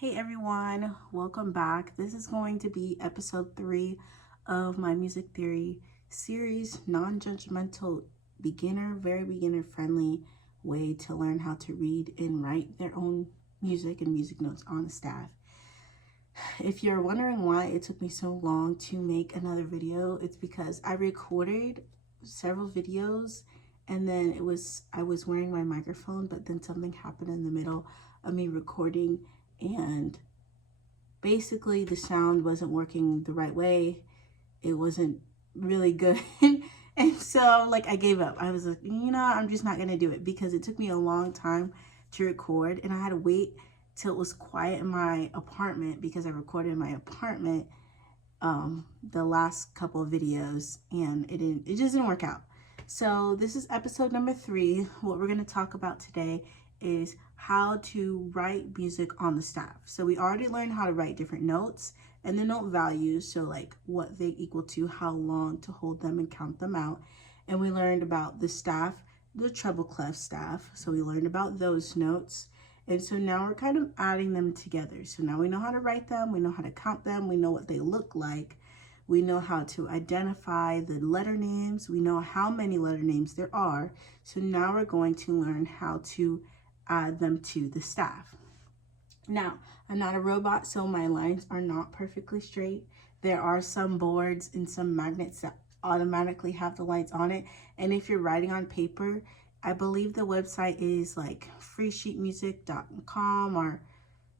Hey everyone, welcome back. This is going to be episode 3 of my music theory series, non-judgmental beginner, very beginner friendly way to learn how to read and write their own music and music notes on the staff. If you're wondering why it took me so long to make another video, it's because I recorded several videos and then I was wearing my microphone, but then something happened in the middle of me recording and basically the sound wasn't working the right way. It wasn't really good. And so like I gave up. I was like, I'm just not gonna do it because it took me a long time to record and I had to wait till it was quiet in my apartment because I recorded in my apartment the last couple of videos and it just didn't work out. So this is episode number 3. What we're going to talk about today is how to write music on the staff. So we already learned how to write different notes and the note values, so like what they equal to, how long to hold them and count them out. And we learned about the staff, the treble clef staff. So we learned about those notes. And so now we're kind of adding them together. So now we know how to write them, we know how to count them, we know what they look like, we know how to identify the letter names, we know how many letter names there are. So now we're going to learn how to add them to the staff. Now, I'm not a robot, so my lines are not perfectly straight. There are some boards and some magnets that automatically have the lines on it. And if you're writing on paper, I believe the website is like freesheetmusic.com or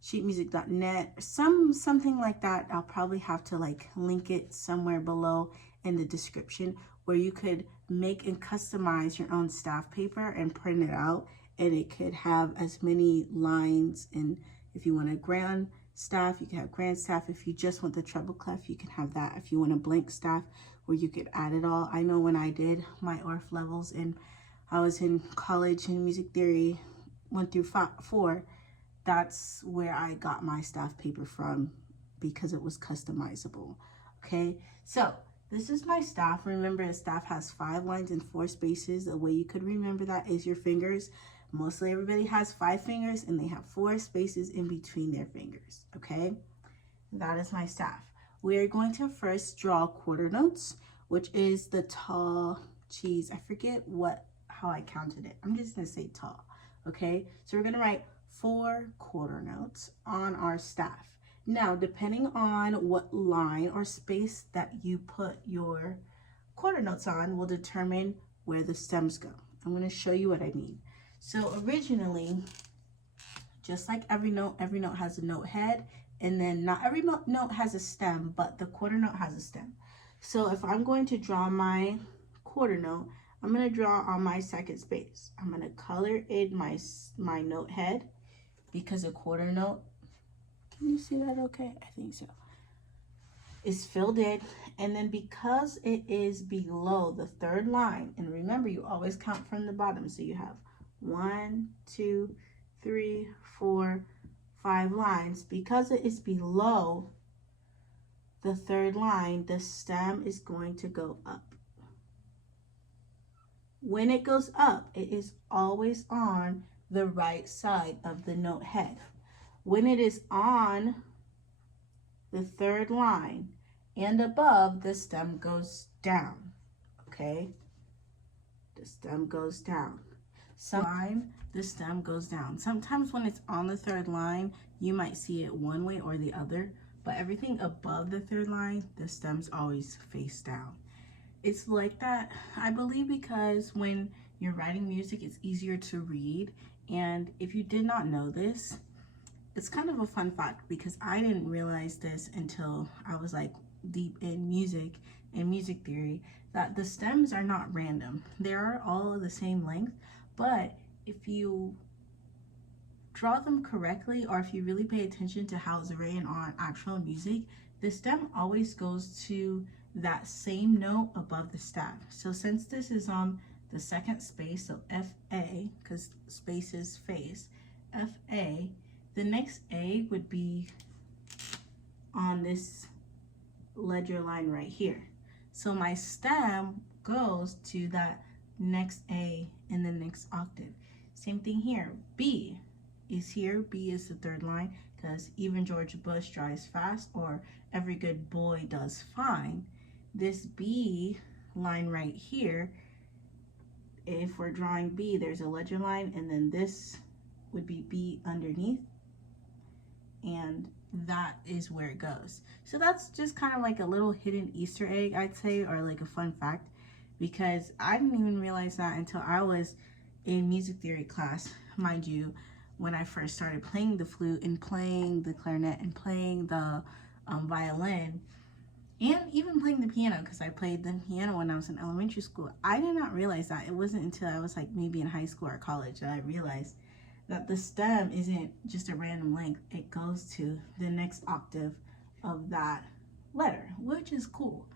sheetmusic.net, something like that. I'll probably have to like link it somewhere below in the description where you could make and customize your own staff paper and print it out, and it could have as many lines. And if you want a grand staff, you can have grand staff. If you just want the treble clef, you can have that. If you want a blank staff where you could add it all. I know when I did my ORF levels and I was in college in music theory 1 through 4, that's where I got my staff paper from because it was customizable. Okay, so this is my staff. Remember, a staff has 5 lines and 4 spaces. The way you could remember that is your fingers. Mostly everybody has 5 fingers and they have 4 spaces in between their fingers. Okay, that is my staff. We are going to first draw quarter notes, which is the tall cheese. I forget how I counted it. I'm just gonna say tall. Okay, so we're gonna write 4 quarter notes on our staff. Now, depending on what line or space that you put your quarter notes on will determine where the stems go. I'm going to show you what I mean. So originally, just like every note has a note head, and then not every note has a stem, but the quarter note has a stem. So if I'm going to draw my quarter note, I'm going to draw on my second space. I'm going to color in my note head because a quarter note, can you see that okay? I think so. Is filled in, and then because it is below the 3rd line, and remember you always count from the bottom, so you have 1, 2, 3, 4, 5 lines. Because it is below the 3rd line, the stem is going to go up. When it goes up, it is always on the right side of the note head. When it is on the 3rd line and above, the stem goes down. Okay, the stem goes down. Sometimes the stem goes down. Sometimes when it's on the 3rd line, you might see it one way or the other, but everything above the 3rd line, the stems always face down. It's like that, I believe, because when you're writing music, it's easier to read. And if you did not know this, it's kind of a fun fact because I didn't realize this until I was like deep in music and music theory, that the stems are not random. They are all the same length, but if you draw them correctly, or if you really pay attention to how it's written on actual music, the stem always goes to that same note above the staff. So since this is on the 2nd space, so FA, because space is face, FA, the next A would be on this ledger line right here. So my stem goes to that next A in the next octave. Same thing here, B is here. B is the third line, because even George Bush drives fast, or every good boy does fine. This B line right here, if we're drawing B, there's a legend line, and then this would be B underneath, and that is where it goes. So that's just kind of like a little hidden Easter egg, I'd say, or like a fun fact, because I didn't even realize that until I was in music theory class, mind you, when I first started playing the flute and playing the clarinet and playing the violin, and even playing the piano, because I played the piano when I was in elementary school. I did not realize that. It wasn't until I was like maybe in high school or college that I realized that the stem isn't just a random length. It goes to the next octave of that letter, which is cool.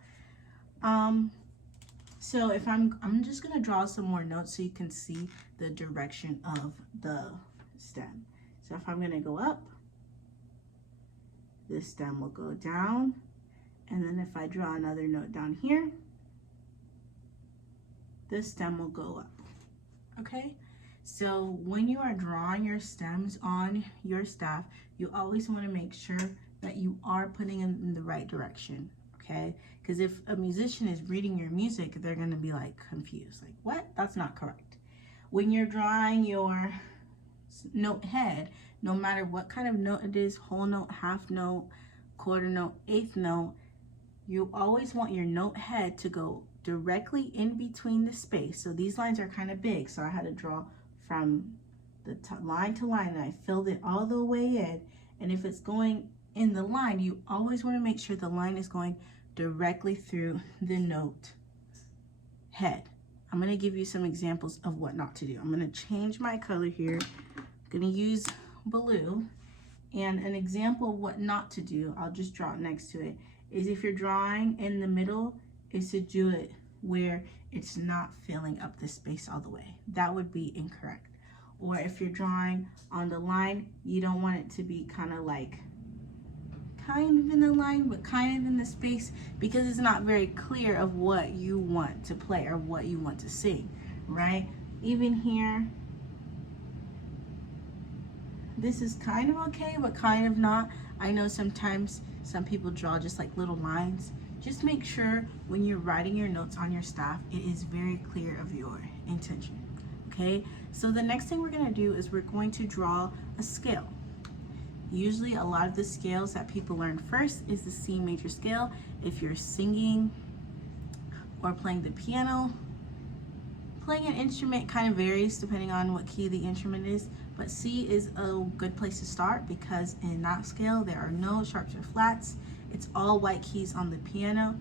So if I'm just gonna draw some more notes so you can see the direction of the stem. So if I'm gonna go up, this stem will go down. And then if I draw another note down here, this stem will go up, okay? So when you are drawing your stems on your staff, you always want to make sure that you are putting them in the right direction, okay? Because if a musician is reading your music, they're going to be like confused, like, what? That's not correct. When you're drawing your note head, no matter what kind of note it is, whole note, half note, quarter note, eighth note, you always want your note head to go directly in between the space. So these lines are kind of big, so I had to draw from the line to line, and I filled it all the way in. And if it's going in the line, you always want to make sure the line is going directly through the note head. I'm going to give you some examples of what not to do. I'm going to change my color here. I'm going to use blue, and an example of what not to do, I'll just draw it next to it, is if you're drawing in the middle, is to do it where it's not filling up the space all the way. That would be incorrect. Or if you're drawing on the line, you don't want it to be kind of like, kind of in the line, but kind of in the space, because it's not very clear of what you want to play or what you want to sing, right? Even here, this is kind of okay, but kind of not. I know sometimes some people draw just like little lines. Just make sure when you're writing your notes on your staff, it is very clear of your intention, okay? So the next thing we're gonna do is we're going to draw a scale. Usually a lot of the scales that people learn first is the C major scale. If you're singing or playing the piano, playing an instrument kind of varies depending on what key the instrument is, but C is a good place to start, because in that scale there are no sharps or flats. It's all white keys on the piano.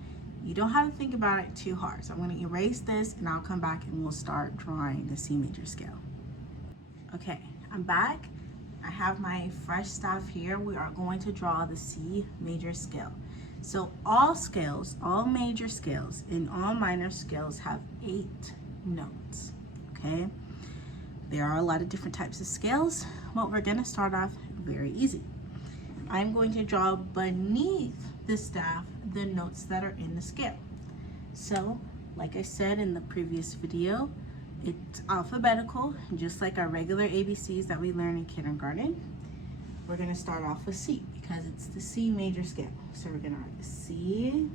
You don't have to think about it too hard. So I'm going to erase this, and I'll come back and we'll start drawing the C major scale. Okay, I'm back. I have my fresh staff here. We are going to draw the C major scale. So all scales, all major scales and all minor scales have 8 notes, okay? There are a lot of different types of scales, but we're gonna start off very easy. I'm going to draw beneath the staff the notes that are in the scale. So, like I said in the previous video, it's alphabetical, just like our regular ABCs that we learn in kindergarten. We're gonna start off with C, because it's the C major scale. So we're gonna write C,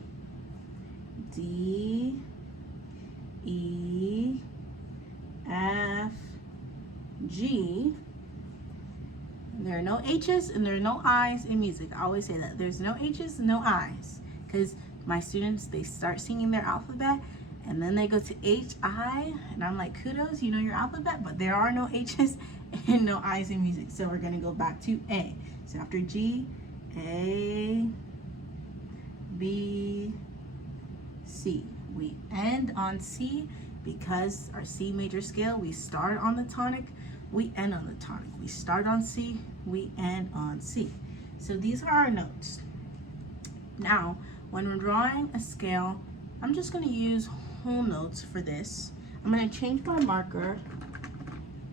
D, E, F, G. There are no H's and there are no I's in music. I always say that. There's no H's and no I's, because my students, they start singing their alphabet and then they go to H-I, and I'm like, kudos, you know your alphabet, but there are no H's and no I's in music. So we're gonna go back to A. So after G, A, B, C. We end on C, because our C major scale, we start on the tonic, we end on the tonic. We start on C, we end on C. So these are our notes. Now, when we're drawing a scale, I'm just gonna use whole notes for this. I'm gonna change my marker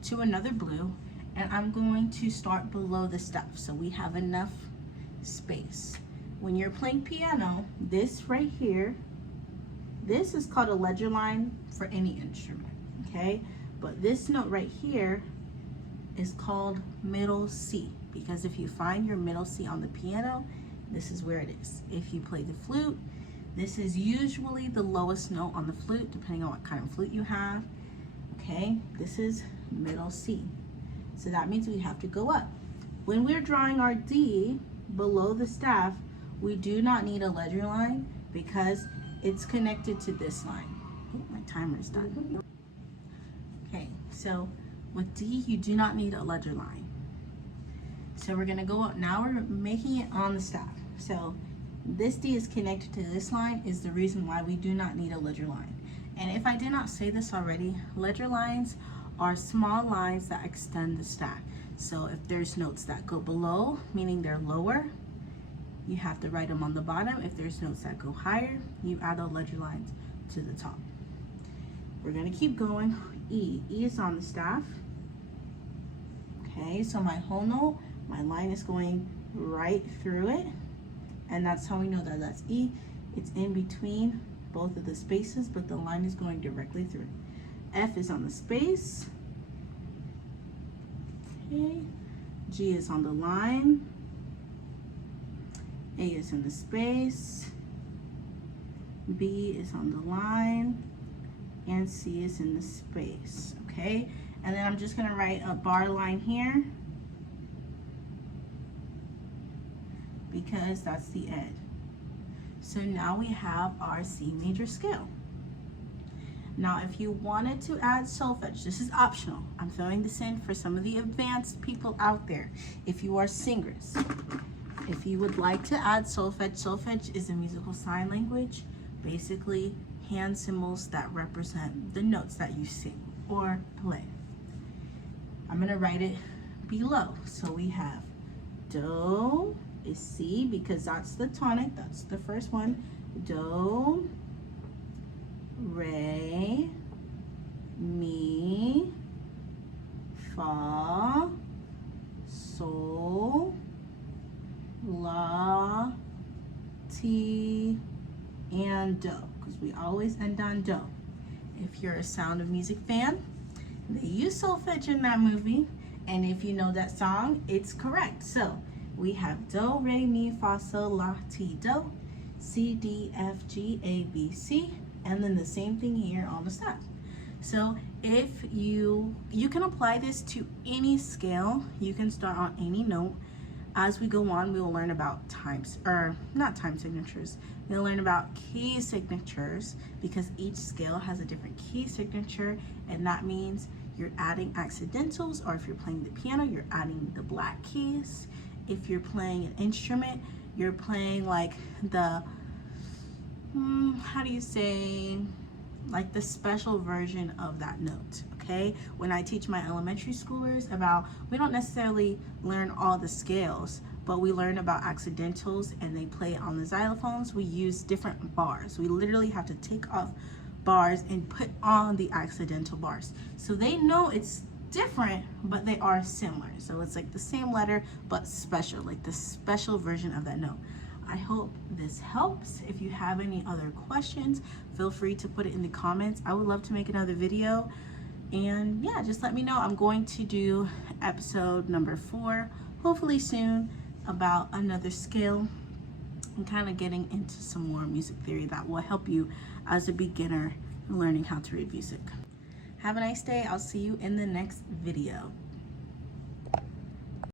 to another blue, and I'm going to start below the staff so we have enough space. When you're playing piano, this right here, this is called a ledger line for any instrument, okay? But this note right here is called middle C, because if you find your middle C on the piano, this is where it is. If you play the flute, this is usually the lowest note on the flute, depending on what kind of flute you have. Okay, this is middle C. So that means we have to go up. When we're drawing our D below the staff, we do not need a ledger line because it's connected to this line. Oh, my timer's done. Okay, so with D, you do not need a ledger line. So we're gonna go up. Now we're making it on the staff. So this D is connected to this line is the reason why we do not need a ledger line. And if I did not say this already, ledger lines are small lines that extend the staff. So if there's notes that go below, meaning they're lower, you have to write them on the bottom. If there's notes that go higher, you add those ledger lines to the top. We're gonna keep going. E is on the staff. Okay, so my whole note, my line is going right through it. And that's how we know that that's E. It's in between both of the spaces, but the line is going directly through. F is on the space. Okay, G is on the line. A is in the space. B is on the line. And C is in the space, okay? And then I'm just gonna write a bar line here because that's the end. So now we have our C major scale. Now, if you wanted to add solfege, this is optional. I'm throwing this in for some of the advanced people out there. If you are singers, if you would like to add solfege, solfege is a musical sign language, basically hand symbols that represent the notes that you sing or play. I'm gonna write it below. So we have do is C because that's the tonic, that's the first one. Do, re, mi, fa, sol, la, ti, and do, because we always end on do. If you're a Sound of Music fan, they use solfege in that movie, and if you know that song, it's correct. So we have do, re, mi, fa, sol, la, ti, do, C, D, F, G, A, B, C, and then the same thing here on the staff. So if you can apply this to any scale, you can start on any note. As we go on, we will learn about not time signatures. We'll learn about key signatures because each scale has a different key signature, and that means you're adding accidentals, or if you're playing the piano, you're adding the black keys. If you're playing an instrument, you're playing like the, how do you say, like the special version of that note, okay? When I teach my elementary schoolers about, we don't necessarily learn all the scales, but we learn about accidentals and they play on the xylophones. We use different bars. We literally have to take off bars and put on the accidental bars. So they know it's different, but they are similar. So it's like the same letter, but special, like the special version of that note. I hope this helps. If you have any other questions, feel free to put it in the comments. I would love to make another video. And yeah, just let me know. I'm going to do episode number 4, hopefully soon, about another scale and kind of getting into some more music theory that will help you as a beginner learning how to read music. Have a nice day. I'll see you in the next video.